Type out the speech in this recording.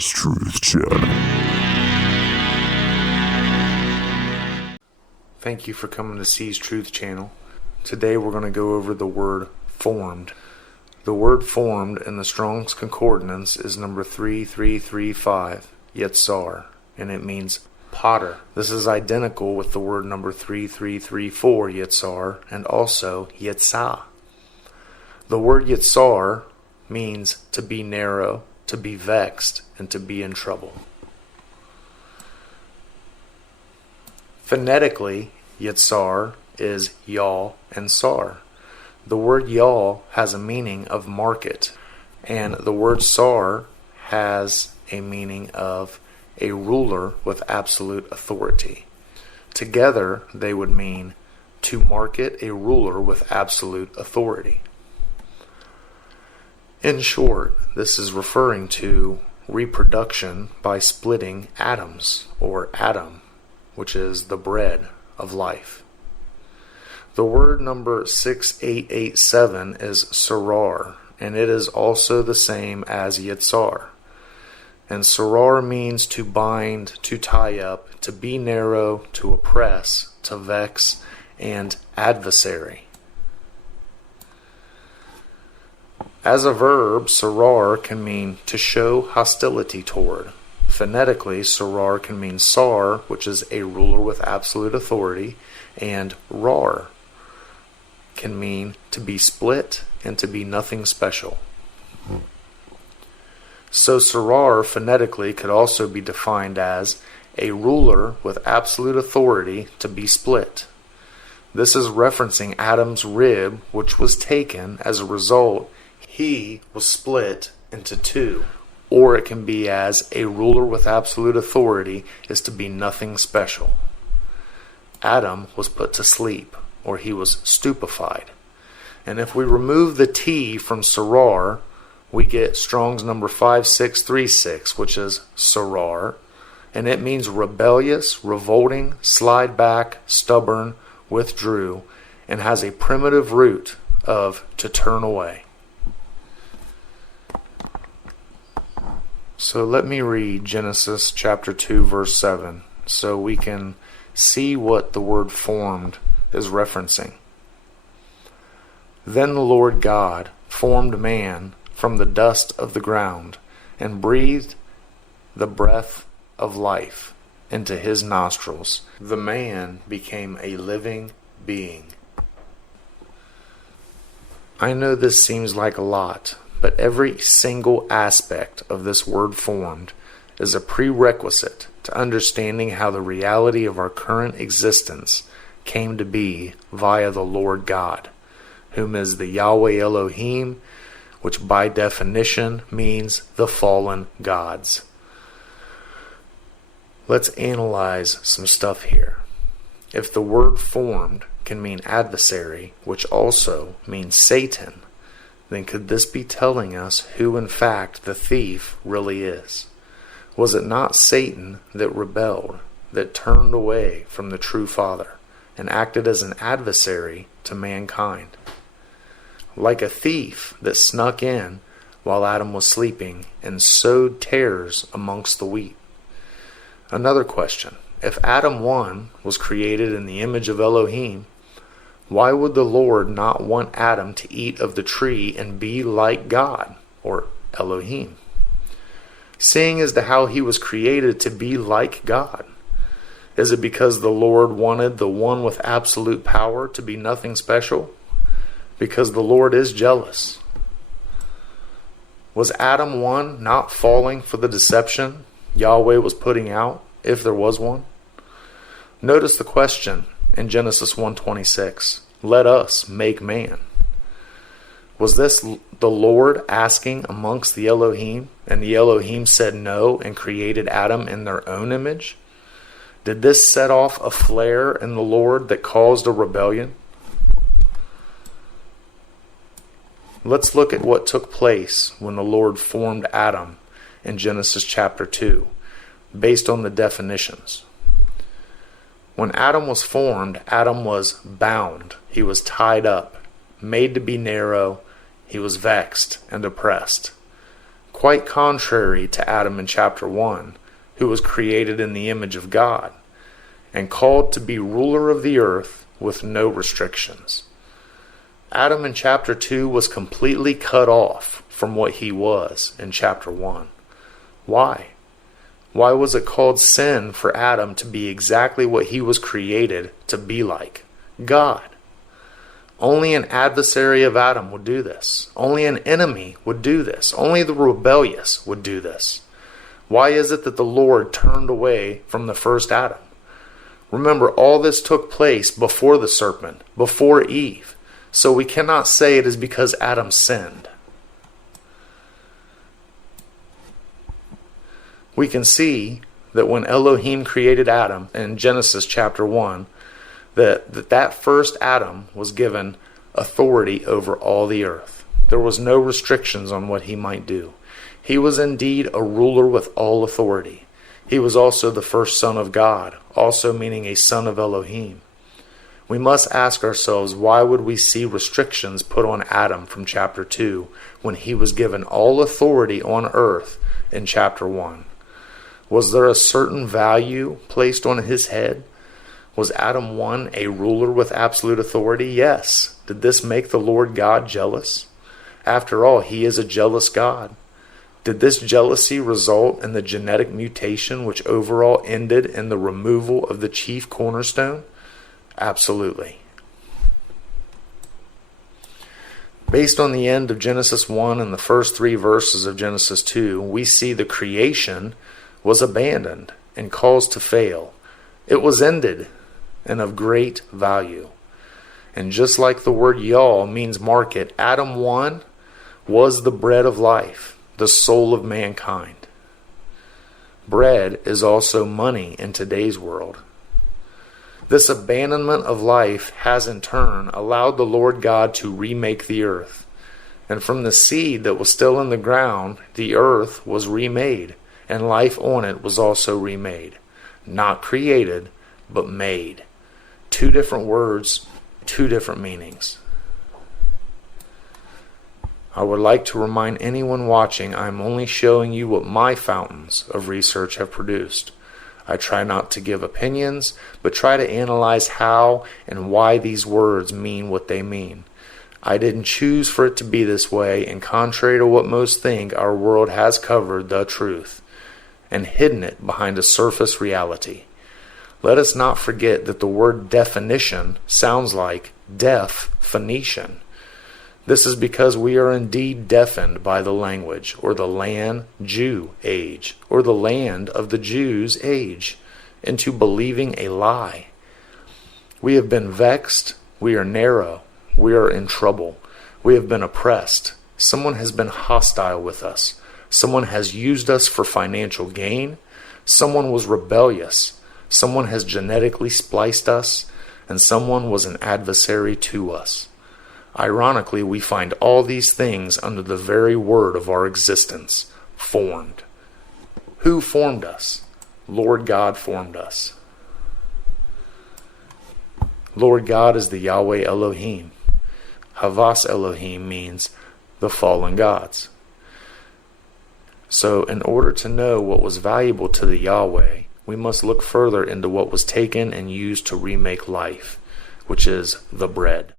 C's Truth Channel. Thank you for coming to C's Truth Channel. Today we're going to go over the word formed. The word formed in the Strong's Concordance is number 3335, Tsarar, and it means potter. This is identical with the word number 3334, Tsarar, and also Yetsa. The word Tsarar means to be narrow, to be vexed, and to be in trouble. Phonetically, Tsarar is yaw and sar. The word yaw has a meaning of market, and the word sar has a meaning of a ruler with absolute authority. Together, they would mean to market a ruler with absolute authority. In short, this is referring to reproduction by splitting atoms, or atom, which is the bread of life. The word number 6887 is Tsarar, and it is also the same as Tsarar. And Tsarar means to bind, to tie up, to be narrow, to oppress, to vex, and adversary. As a verb, Tsarar can mean to show hostility toward. Phonetically, Tsarar can mean sar, which is a ruler with absolute authority, and rar can mean to be split and to be nothing special. So Tsarar phonetically could also be defined as a ruler with absolute authority to be split. This is referencing Adam's rib, which was taken as a result. He was split into two. Or it can be as a ruler with absolute authority is to be nothing special. Adam was put to sleep, or he was stupefied. And if we remove the T from Tsarar, we get Strong's number 5636, which is Tsarar, and it means rebellious, revolting, slide back, stubborn, withdrew, and has a primitive root of to turn away. So let me read Genesis chapter 2, verse 7, so we can see what the word formed is referencing. Then the Lord God formed man from the dust of the ground, and breathed the breath of life into his nostrils. The man became a living being. I know this seems like a lot, but every single aspect of this word formed is a prerequisite to understanding how the reality of our current existence came to be via the Lord God, whom is the Yahweh Elohim, which by definition means the fallen gods. Let's analyze some stuff here. If the word formed can mean adversary, which also means Satan, then could this be telling us who in fact the thief really is? Was it not Satan that rebelled, that turned away from the true Father, and acted as an adversary to mankind? Like a thief that snuck in while Adam was sleeping and sowed tares amongst the wheat. Another question: if Adam 1 was created in the image of Elohim, why would the Lord not want Adam to eat of the tree and be like God, or Elohim? Seeing as to how he was created to be like God, is it because the Lord wanted the one with absolute power to be nothing special? Because the Lord is jealous. Was Adam 1 not falling for the deception Yahweh was putting out, if there was one? Notice the question in Genesis 1:26, let us make man. Was this the Lord asking amongst the Elohim, and the Elohim said no and created Adam in their own image? Did this set off a flare in the Lord that caused a rebellion? Let's look at what took place when the Lord formed Adam in Genesis chapter 2, based on the definitions. When Adam was formed, Adam was bound. He was tied up, made to be narrow. He was vexed and oppressed. quite contrary to Adam in chapter 1, who was created in the image of God and called to be ruler of the earth with no restrictions. Adam in chapter 2 was completely cut off from what he was in chapter 1. Why? Why was it called sin for Adam to be exactly what he was created to be like? God. Only an adversary of Adam would do this. Only an enemy would do this. Only the rebellious would do this. Why is it that the Lord turned away from the first Adam? Remember, all this took place before the serpent, before Eve. So we cannot say it is because Adam sinned. We can see that when Elohim created Adam in Genesis chapter 1, that first Adam was given authority over all the earth. There was no restrictions on what he might do. He was indeed a ruler with all authority. He was also the first son of God, also meaning a son of Elohim. We must ask ourselves, why would we see restrictions put on Adam from chapter 2 when he was given all authority on earth in chapter 1? Was there a certain value placed on his head? Was Adam 1 a ruler with absolute authority? Yes. Did this make the Lord God jealous? After all, he is a jealous God. Did this jealousy result in the genetic mutation which overall ended in the removal of the chief cornerstone? Absolutely. Based on the end of Genesis 1 and the first 3 verses of Genesis 2, we see the creation was abandoned and caused to fail. It was ended and of great value. And just like the word Yah means market, Adam 1 was the bread of life, the soul of mankind. Bread is also money in today's world. This abandonment of life has in turn allowed the Lord God to remake the earth. And from the seed that was still in the ground, the earth was remade, and life on it was also remade. Not created, but made. 2 different words, 2 different meanings. I would like to remind anyone watching I am only showing you what my fountains of research have produced. I try not to give opinions, but try to analyze how and why these words mean what they mean. I didn't choose for it to be this way, and contrary to what most think, our world has covered the truth and hidden it behind a surface reality. Let us not forget that the word definition sounds like deaf Phoenician. This is because we are indeed deafened by the language, or the land Jew age, or the land of the Jews age, into believing a lie. We have been vexed, we are narrow, we are in trouble, we have been oppressed, someone has been hostile with us, someone has used us for financial gain, someone was rebellious, someone has genetically spliced us, and someone was an adversary to us. Ironically, we find all these things under the very word of our existence, formed. Who formed us? Lord God formed us. Lord God is the Yahweh Elohim. Havas Elohim means the fallen gods. So in order to know what was valuable to the Yahweh, we must look further into what was taken and used to remake life, which is the bread.